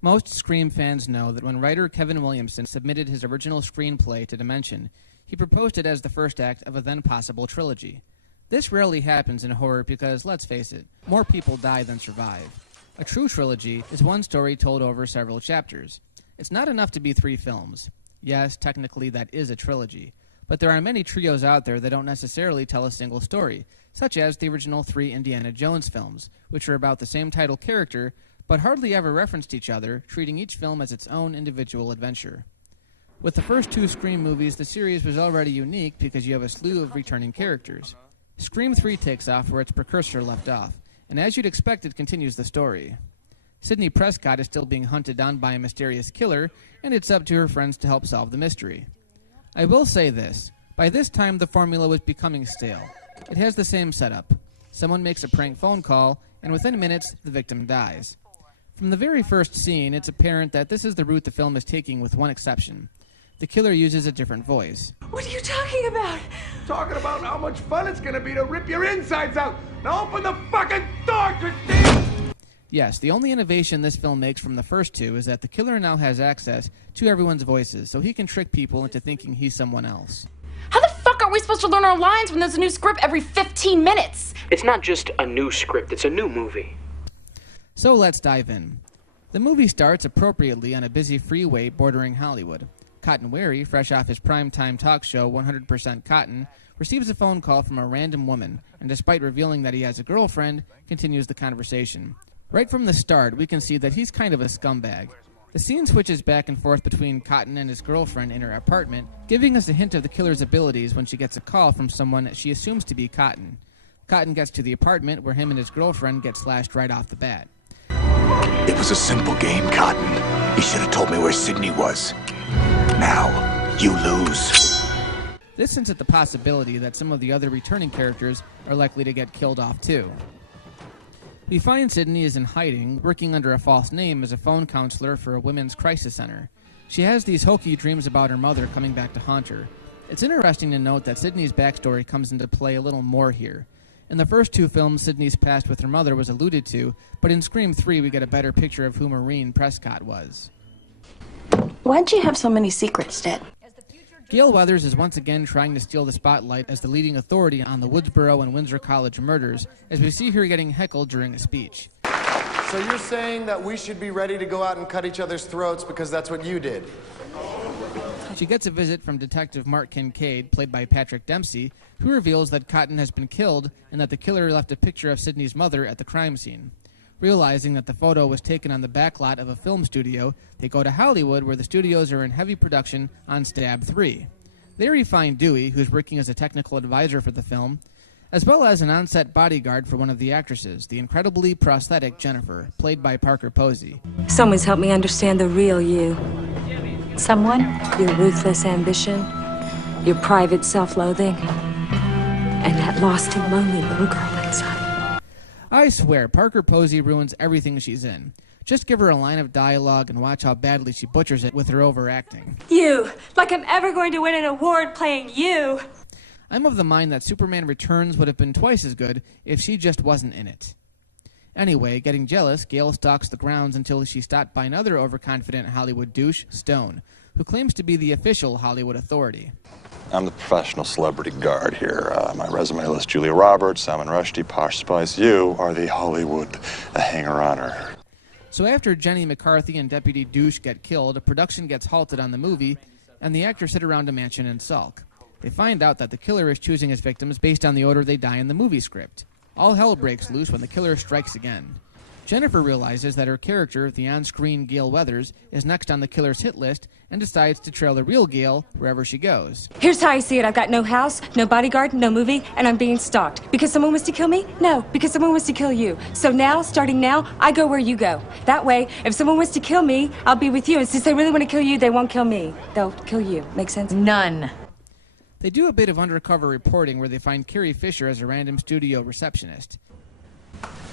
Most Scream fans know that when writer Kevin Williamson submitted his original screenplay to Dimension, he proposed it as the first act of a then-possible trilogy. This rarely happens in horror because, let's face it, more people die than survive. A true trilogy is one story told over several chapters. It's not enough to be 3 films. Yes, technically that is a trilogy, but there are many trios out there that don't necessarily tell a single story, such as the original 3 Indiana Jones films, which are about the same title character, but hardly ever referenced each other, treating each film as its own individual adventure. With the first 2 Scream movies, the series was already unique because you have a slew of returning characters. Scream 3 takes off where its precursor left off, and as you'd expect, it continues the story. Sidney Prescott is still being hunted down by a mysterious killer, and it's up to her friends to help solve the mystery. I will say this, by this time the formula was becoming stale. It has the same setup. Someone makes a prank phone call, and within minutes, the victim dies. From the very first scene, it's apparent that this is the route the film is taking with one exception. The killer uses a different voice. What are you talking about? Talking about how much fun it's gonna be to rip your insides out! Now open the fucking door, Christine! Yes, the only innovation this film makes from the first 2 is that the killer now has access to everyone's voices, so he can trick people into thinking he's someone else. How the fuck are we supposed to learn our lines when there's a new script every 15 minutes? It's not just a new script, it's a new movie. So let's dive in. The movie starts appropriately on a busy freeway bordering Hollywood. Cotton Wary, fresh off his primetime talk show 100% Cotton, receives a phone call from a random woman, and despite revealing that he has a girlfriend, continues the conversation. Right from the start, we can see that he's kind of a scumbag. The scene switches back and forth between Cotton and his girlfriend in her apartment, giving us a hint of the killer's abilities when she gets a call from someone she assumes to be Cotton. Cotton gets to the apartment where him and his girlfriend get slashed right off the bat. It was a simple game, Cotton. You should have told me where Sidney was. Now, you lose. This hints at the possibility that some of the other returning characters are likely to get killed off too. We find Sidney is in hiding, working under a false name as a phone counselor for a women's crisis center. She has these hokey dreams about her mother coming back to haunt her. It's interesting to note that Sidney's backstory comes into play a little more here. In the first 2 films, Sidney's past with her mother was alluded to, but in Scream 3 we get a better picture of who Maureen Prescott was. Why'd you have so many secrets, Dad? Gale Weathers is once again trying to steal the spotlight as the leading authority on the Woodsboro and Windsor College murders, as we see her getting heckled during a speech. So you're saying that we should be ready to go out and cut each other's throats because that's what you did? She gets a visit from Detective Mark Kincaid, played by Patrick Dempsey, who reveals that Cotton has been killed and that the killer left a picture of Sidney's mother at the crime scene. Realizing that the photo was taken on the backlot of a film studio, they go to Hollywood where the studios are in heavy production on Stab 3. There we find Dewey, who's working as a technical advisor for the film, as well as an on-set bodyguard for one of the actresses, the incredibly prosthetic Jennifer, played by Parker Posey. Someone's helped me understand the real you. Someone? Your ruthless ambition, your private self-loathing, and that lost and lonely little girl inside. I swear, Parker Posey ruins everything she's in. Just give her a line of dialogue and watch how badly she butchers it with her overacting. You! Like I'm ever going to win an award playing you! I'm of the mind that Superman Returns would have been twice as good if she just wasn't in it. Anyway, getting jealous, Gale stalks the grounds until she's stopped by another overconfident Hollywood douche, Stone, who claims to be the official Hollywood authority. I'm the professional celebrity guard here. My resume lists Julia Roberts, Salman Rushdie, Posh Spice. You are the Hollywood hanger-oner. So after Jenny McCarthy and Deputy Douche get killed, production gets halted on the movie, and the actors sit around a mansion and sulk. They find out that the killer is choosing his victims based on the order they die in the movie script. All hell breaks loose when the killer strikes again. Jennifer realizes that her character, the on-screen Gale Weathers, is next on the killer's hit list and decides to trail the real Gale wherever she goes. Here's how I see it. I've got no house, no bodyguard, no movie, and I'm being stalked. Because someone wants to kill me? No, because someone wants to kill you. So now, starting now, I go where you go. That way, if someone wants to kill me, I'll be with you. And since they really want to kill you, they won't kill me. They'll kill you. Make sense? None. They do a bit of undercover reporting where they find Carrie Fisher as a random studio receptionist.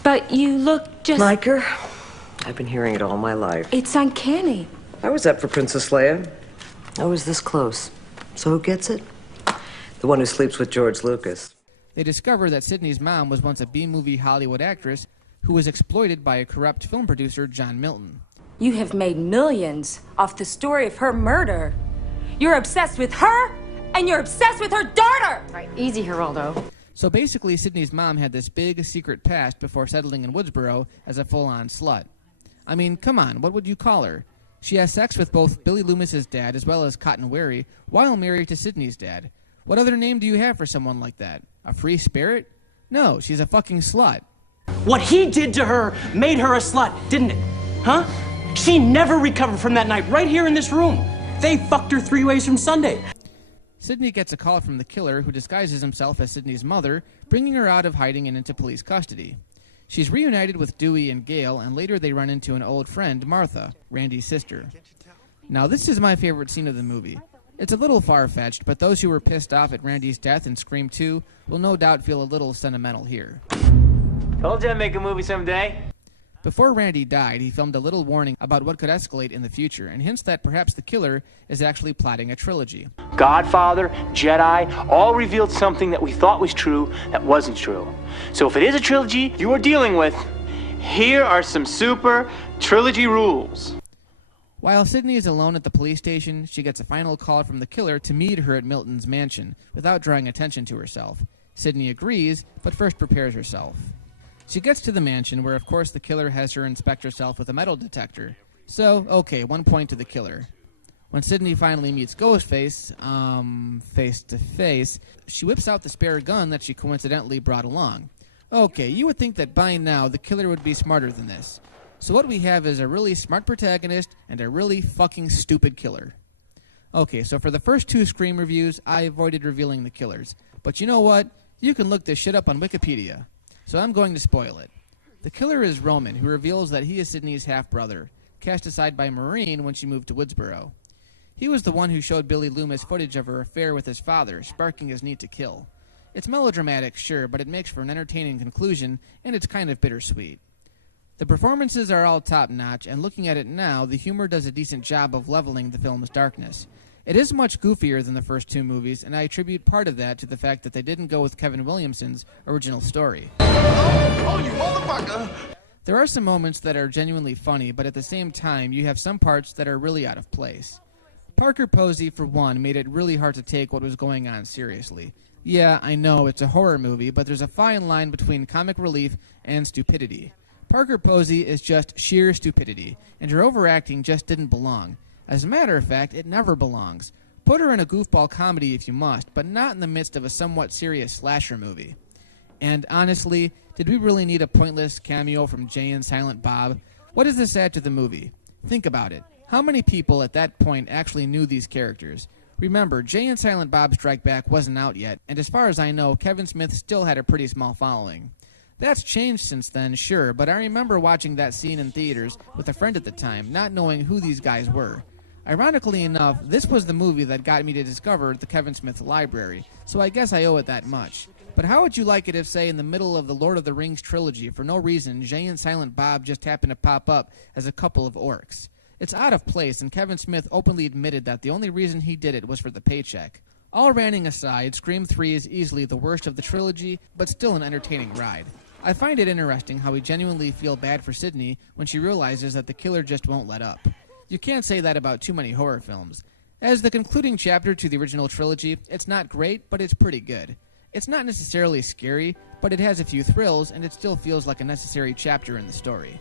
But you look just... Like her? I've been hearing it all my life. It's uncanny. I was up for Princess Leia. I was this close. So who gets it? The one who sleeps with George Lucas. They discover that Sidney's mom was once a B-movie Hollywood actress who was exploited by a corrupt film producer, John Milton. You have made millions off the story of her murder. You're obsessed with her, and you're obsessed with her daughter! All right, easy, Geraldo. So basically, Sydney's mom had this big, secret past before settling in Woodsboro as a full-on slut. I mean, come on, what would you call her? She has sex with both Billy Loomis's dad as well as Cotton Wary while married to Sydney's dad. What other name do you have for someone like that? A free spirit? No, she's a fucking slut. What he did to her made her a slut, didn't it? Huh? She never recovered from that night right here in this room. They fucked her 3 ways from Sunday. Sydney gets a call from the killer, who disguises himself as Sydney's mother, bringing her out of hiding and into police custody. She's reunited with Dewey and Gail, and later they run into an old friend, Martha, Randy's sister. Now, this is my favorite scene of the movie. It's a little far-fetched, but those who were pissed off at Randy's death in Scream 2 will no doubt feel a little sentimental here. Told you I'd make a movie someday. Before Randy died, he filmed a little warning about what could escalate in the future, and hints that perhaps the killer is actually plotting a trilogy. Godfather, Jedi, all revealed something that we thought was true that wasn't true. So if it is a trilogy you are dealing with, here are some super trilogy rules. While Sydney is alone at the police station, she gets a final call from the killer to meet her at Milton's mansion, without drawing attention to herself. Sydney agrees, but first prepares herself. She gets to the mansion, where of course the killer has her inspect herself with a metal detector. So, okay, 1 point to the killer. When Sydney finally meets Ghostface, face to face, she whips out the spare gun that she coincidentally brought along. Okay, you would think that by now the killer would be smarter than this. So what we have is a really smart protagonist and a really fucking stupid killer. Okay, so for the first 2 Scream reviews, I avoided revealing the killers. But you know what? You can look this shit up on Wikipedia. So I'm going to spoil it. The killer is Roman, who reveals that he is Sydney's half-brother, cast aside by Maureen when she moved to Woodsboro. He was the one who showed Billy Loomis footage of her affair with his father, sparking his need to kill. It's melodramatic, sure, but it makes for an entertaining conclusion, and it's kind of bittersweet. The performances are all top-notch, and looking at it now, the humor does a decent job of leveling the film's darkness. It is much goofier than the first 2 movies, and I attribute part of that to the fact that they didn't go with Kevin Williamson's original story. Oh, you motherfucker! There are some moments that are genuinely funny, but at the same time, you have some parts that are really out of place. Parker Posey, for one, made it really hard to take what was going on seriously. Yeah, I know, it's a horror movie, but there's a fine line between comic relief and stupidity. Parker Posey is just sheer stupidity, and her overacting just didn't belong. As a matter of fact, it never belongs. Put her in a goofball comedy if you must, but not in the midst of a somewhat serious slasher movie. And honestly, did we really need a pointless cameo from Jay and Silent Bob? What does this add to the movie? Think about it. How many people at that point actually knew these characters? Remember, Jay and Silent Bob Strike Back wasn't out yet, and as far as I know, Kevin Smith still had a pretty small following. That's changed since then, sure, but I remember watching that scene in theaters with a friend at the time, not knowing who these guys were. Ironically enough, this was the movie that got me to discover the Kevin Smith library, so I guess I owe it that much. But how would you like it if, say, in the middle of the Lord of the Rings trilogy, for no reason, Jay and Silent Bob just happened to pop up as a couple of orcs? It's out of place, and Kevin Smith openly admitted that the only reason he did it was for the paycheck. All ranting aside, Scream 3 is easily the worst of the trilogy, but still an entertaining ride. I find it interesting how we genuinely feel bad for Sydney when she realizes that the killer just won't let up. You can't say that about too many horror films. As the concluding chapter to the original trilogy, it's not great, but it's pretty good. It's not necessarily scary, but it has a few thrills, and it still feels like a necessary chapter in the story.